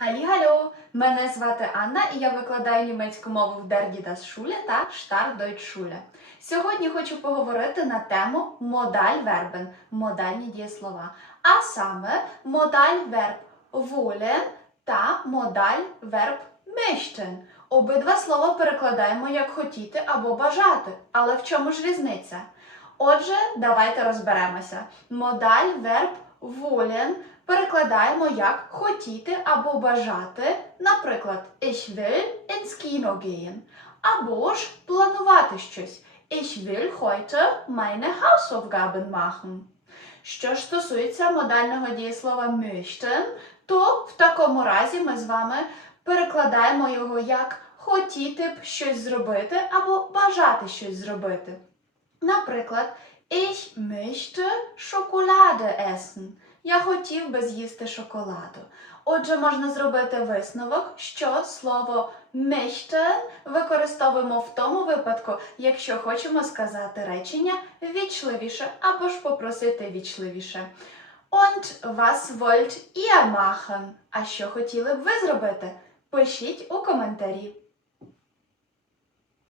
Hallo! Мене звати Анна і я викладаю німецьку мову в das Schule та Start Deutsch Сьогодні хочу поговорити на тему модаль вербен, модальні дієслова, а саме модаль верб wollen та модаль верб möchten. Обидва слова перекладаємо як хотіти або бажати. Але в чому ж різниця? Отже, давайте розберемося. Модаль верб wollen перекладаємо як хотіти або бажати. Наприклад, ich will ins Kino gehen. Або ж планувати щось. Ich will heute meine Hausaufgaben machen. Що ж стосується модального дієслова möchten, то в такому разі ми з вами перекладаємо його як хотіти б щось зробити або бажати щось зробити. Наприклад, ich möchte Schokolade essen. Я хотів би з'їсти шоколаду. Отже, можна зробити висновок, що слово möchten використовуємо в тому випадку, якщо хочемо сказати речення вічливіше або ж попросити вічливіше. Und was wollt ihr machen? А що хотіли б ви зробити? Пишіть у коментарі.